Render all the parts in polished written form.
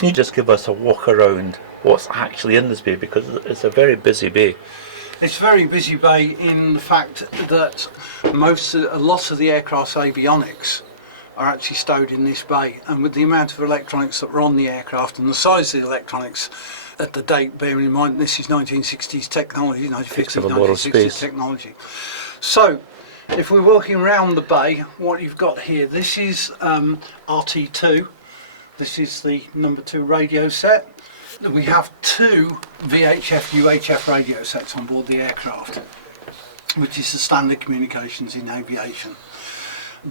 Can you just give us a walk around what's actually in this bay, because it's a very busy bay? It's a very busy bay in the fact that a lot of the aircraft's avionics are actually stowed in this bay, and with the amount of electronics that were on the aircraft and the size of the electronics at the date, bearing in mind this is 1960s technology, 1950s, 1960s technology. So if we're walking around the bay, what you've got here, this is RT2, this is the number 2 radio set. We have 2 VHF UHF radio sets on board the aircraft, which is the standard communications in aviation.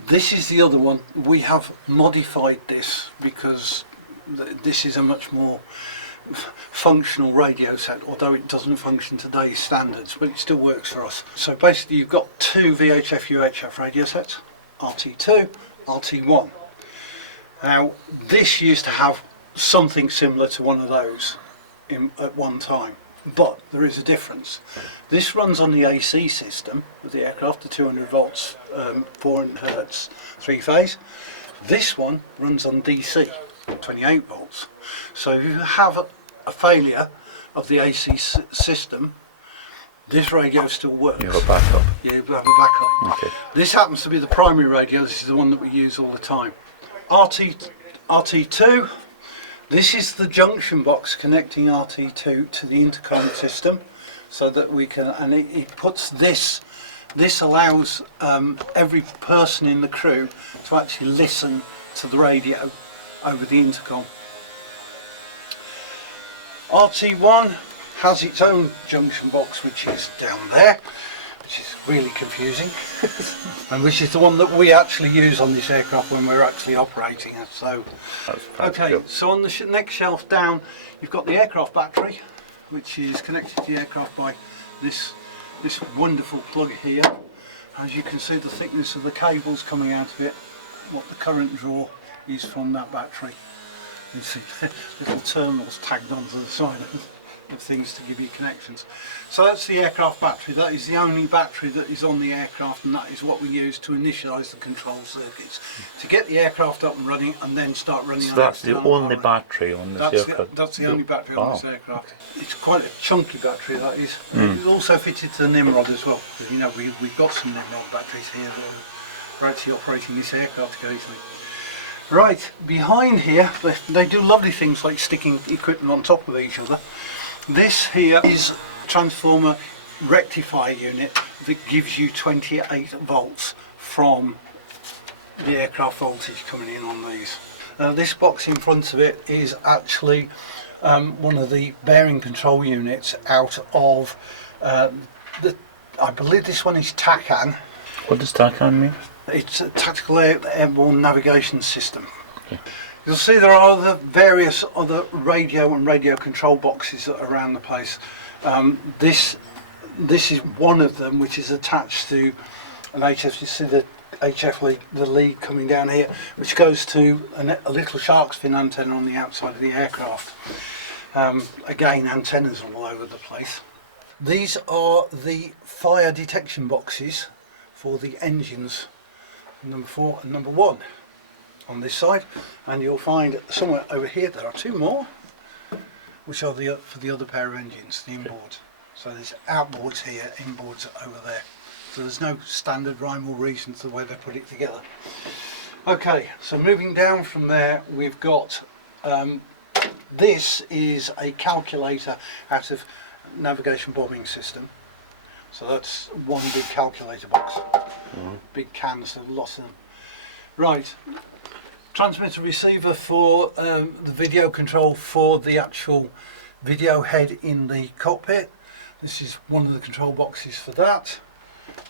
This is the other one. We have modified this because this is a much more functional radio set, although it doesn't function to today's standards, but it still works for us. So basically you've got 2 VHF UHF radio sets, RT2, RT1. Now this used to have something similar to one of those at one time, but there is a difference. This runs on the AC system of the aircraft, the 200 volts, 400 hertz, 3-phase. This one runs on DC, 28 volts. So if you have a failure of the AC system, this radio still works. You have a backup. Yeah, you have a backup. Okay. This happens to be the primary radio. This is the one that we use all the time. RT2. This is the junction box connecting RT2 to the intercom system, so that we can, and it puts this allows every person in the crew to actually listen to the radio over the intercom. RT1 has its own junction box, which is down there, which is really confusing, and which is the one that we actually use on this aircraft when we're actually operating it. So, okay, so on the next shelf down, you've got the aircraft battery, which is connected to the aircraft by this wonderful plug here. As you can see, the thickness of the cables coming out of it, what the current draw is from that battery. You see little terminals tagged onto the side of things to give you connections. So that's the aircraft battery. That is the only battery that is on the aircraft, and that is what we use to initialise the control circuits, to get the aircraft up and running and then start running. So that's the only battery on this aircraft? That's the only battery on this aircraft. It's quite a chunky battery, that is. It's also fitted to the Nimrod as well, because you know we've got some Nimrod batteries here that are actually operating this aircraft occasionally. Right, behind here, they do lovely things like sticking equipment on top of each other. This here is a transformer rectifier unit that gives you 28 volts from the aircraft voltage coming in on these. This box in front of it is actually one of the bearing control units out of, I believe this one is TACAN. What does TACAN mean? It's a tactical airborne navigation system. Okay. You'll see there are the various other radio and radio control boxes that are around the place. This is one of them, which is attached to an HF. You see the HF lead, the lead coming down here, which goes to a little shark's fin antenna on the outside of the aircraft. Again, antennas all over the place. These are the fire detection boxes for the engines, number 4 and number 1 on this side, and you'll find somewhere over here there are 2 more, which are for the other pair of engines, the inboards. So there's outboards here, inboards over there. So there's no standard rhyme or reason to the way they put it together. Okay, so moving down from there, we've got this is a calculator out of navigation bombing system. So that's one big calculator box, big cans, so lots of them. Right, transmitter receiver for the video control for the actual video head in the cockpit. This is one of the control boxes for that.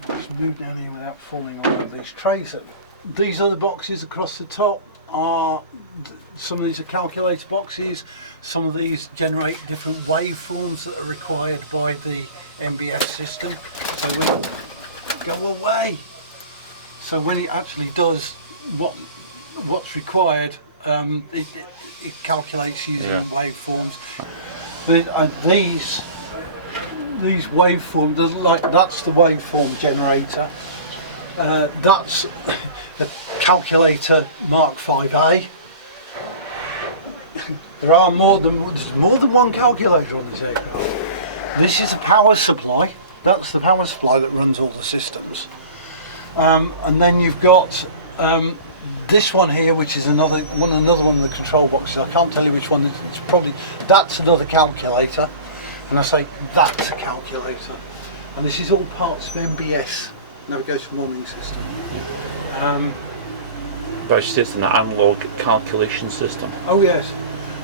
Just move down here without falling all over these trays. These other boxes across the top are, some of these are calculator boxes, some of these generate different waveforms that are required by the MBS system. So we'll go away. So when it actually does what's required, it calculates using waveforms. But these waveforms, that's the waveform generator. That's a calculator Mark 5A. there's more than one calculator on this aircraft. This is the power supply. That's the power supply that runs all the systems. And then you've got this one here, which is another one of the control boxes. I can't tell you which one. It's probably, that's another calculator. And I say that's a calculator. And this is all parts of MBS, Navigation Warning System. But it's an analog calculation system. Oh yes.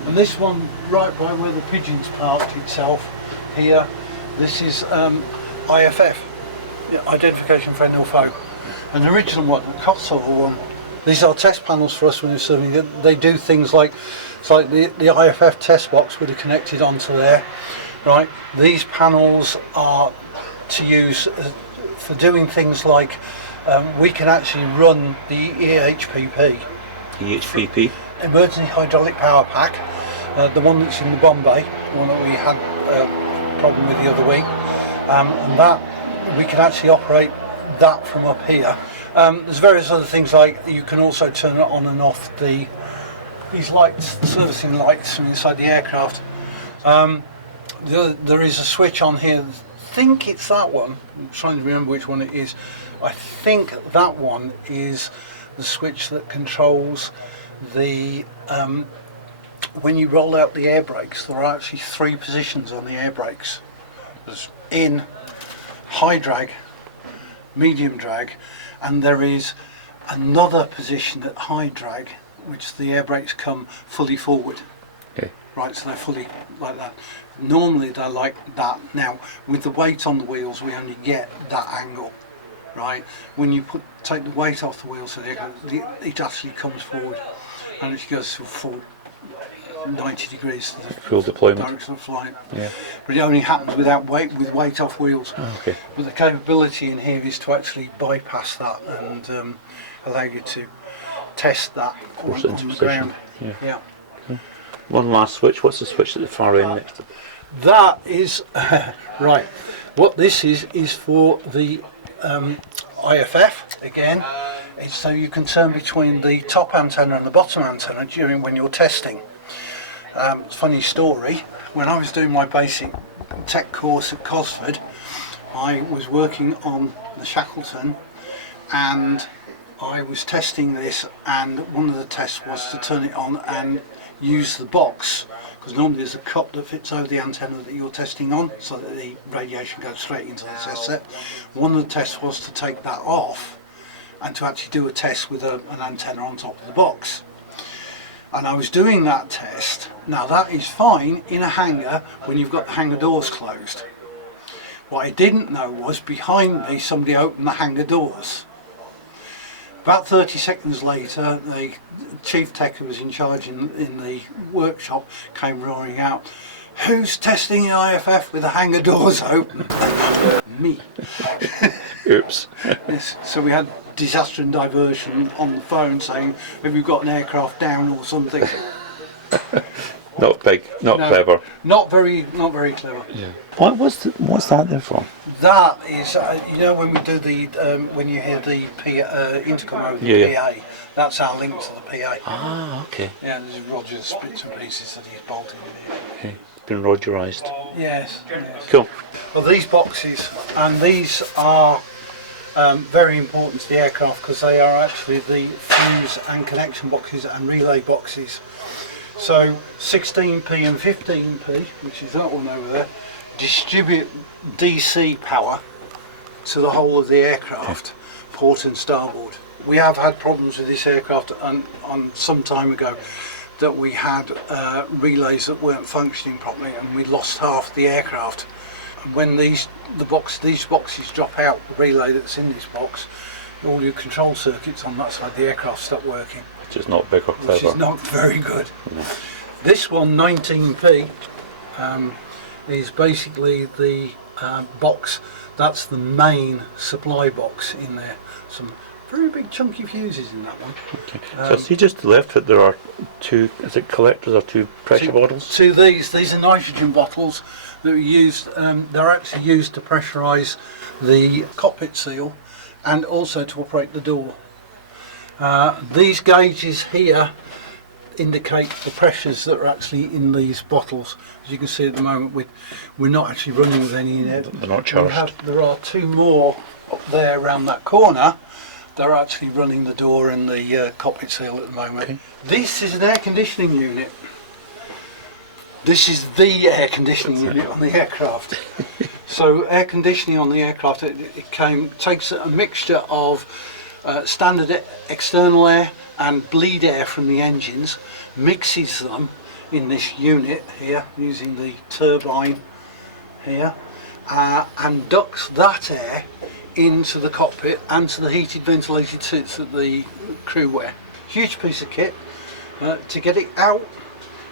And this one, right by where the pigeon's parked itself, here, this is IFF, Identification Friend or Foe. An original one, a Cottesmore one. These are test panels for us when we're serving it. They do things like, it's like the IFF test box would have connected onto there, right? These panels are to use for doing things like, we can actually run the EHPP. EHPP? Emergency Hydraulic Power Pack, the one that's in the Bombay, the one that we had a problem with the other week, and that we can actually operate that from up here. There's various other things like you can also turn it on and off these lights, the servicing lights from inside the aircraft. There is a switch on here. I think it's that one. I'm trying to remember which one it is. I think that one is the switch that controls the when you roll out the air brakes. There are actually 3 positions on the air brakes. There's in, high drag, medium drag, and there is another position at high drag, which the air brakes come fully forward. Okay. Right, so they're fully like that. Normally they're like that. Now, with the weight on the wheels, we only get that angle, right? When you take the weight off the wheels, so it actually comes forward, and it goes to full 90 degrees to the full deployment direction of flight. Yeah. But it only happens with weight off wheels. Oh, okay. But the capability in here is to actually bypass that and allow you to test that on the ground. Yeah. Okay. One last switch. What's the switch at the far end next to it? That is right. What this is for the IFF again. It's so you can turn between the top antenna and the bottom antenna during when you're testing. Funny story. When I was doing my basic tech course at Cosford, I was working on the Shackleton, and I was testing this, and one of the tests was to turn it on and use the box, because normally there's a cup that fits over the antenna that you're testing on so that the radiation goes straight into the test set. One of the tests was to take that off and to actually do a test with an antenna on top of the box. And I was doing that test. Now that is fine in a hangar when you've got the hangar doors closed. What I didn't know was behind me somebody opened the hangar doors. About 30 seconds later, the chief tech who was in charge in the workshop came roaring out, "Who's testing the IFF with the hangar doors open?" Me. Oops. Yes, so we had disaster and diversion on the phone saying, "Have you got an aircraft down or something?" Not big, not No, clever. Not very clever. Yeah. What's that there for? That is, you know, when we do the when you hear the intercom over the PA, that's our link to the PA. Ah, okay. Yeah, there's Roger's bits and pieces that he's bolted in here. Okay. Been Rogerized. Yes. Cool. Well, these boxes, and these are very important to the aircraft because they are actually the fuse and connection boxes and relay boxes. So 16p and 15p, which is that one over there, distribute DC power to the whole of the aircraft, port and starboard. We have had problems with this aircraft on some time ago that we had relays that weren't functioning properly and we lost half the aircraft. When these boxes drop out, the relay that's in this box, all your control circuits on that side of the aircraft stop working. Which is not big or clever. Which is not very good. No. This one, 19p, is basically the box. That's the main supply box in there. Some very big chunky fuses in that one. Okay. So see just to the left, there are 2, is it collectors or 2 pressure bottles? These are nitrogen bottles that are used. They're actually used to pressurise the cockpit seal and also to operate the door. These gauges here, indicate the pressures that are actually in these bottles. As you can see at the moment, we're not actually running with any in it. They're not charged. There are two more up there around that corner. They're actually running the door and the cockpit seal at the moment. Okay. This is an air conditioning unit. This is the air conditioning unit on the aircraft. So air conditioning on the aircraft, it takes a mixture of standard external air and bleed air from the engines, mixes them in this unit here using the turbine here, and ducts that air into the cockpit and to the heated ventilated suits that the crew wear. Huge piece of kit. To get it out,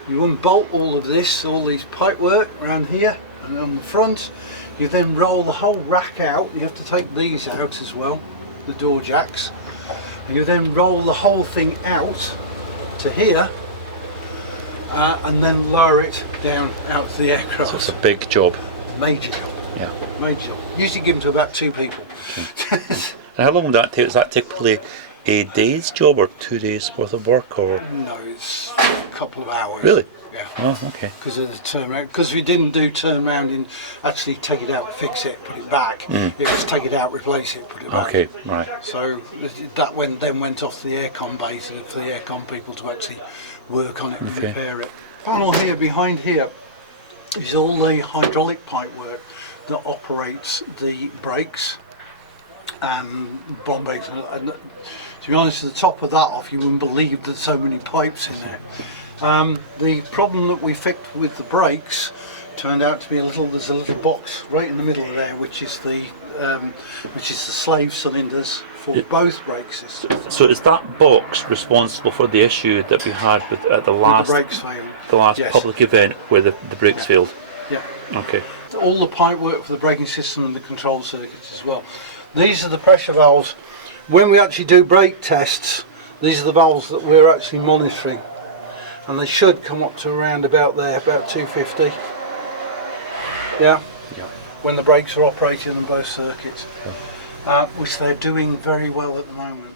you unbolt all of this, all these pipework around here and on the front. You then roll the whole rack out. You have to take these out as well, the door jacks. And you then roll the whole thing out to here and then lower it down out to the aircraft. So it's a big job. Major job. Yeah. Major job. Usually given to about 2 people. Okay. And how long would that take? Is that typically a day's job or 2 days worth of work, or? No, it's a couple of hours. Really? Yeah. Oh, okay. Because of the turnaround. Because we didn't do turnaround and actually take it out, fix it, put it back. It was take it out, replace it, put it back. Okay, right. So that then went off the aircon base for the aircon people to actually work on it and repair it. Panel here behind here is all the hydraulic pipe work that operates the brakes and bomb brakes. And to be honest, at the top of that off, you wouldn't believe there's so many pipes in there. The problem that we fixed with the brakes turned out to be there's a little box right in the middle of there, which is the slave cylinders for both brake systems. So is that box responsible for the issue that we had with at the last brakes failed. the last Yes. public event where the brakes failed? Yeah. Okay. All the pipe work for the braking system and the control circuits as well. These are the pressure valves. When we actually do brake tests, these are the valves that we're actually monitoring, and they should come up to around about there, about 250. Yeah. Yeah. When the brakes are operating on both circuits, Yeah. which they're doing very well at the moment.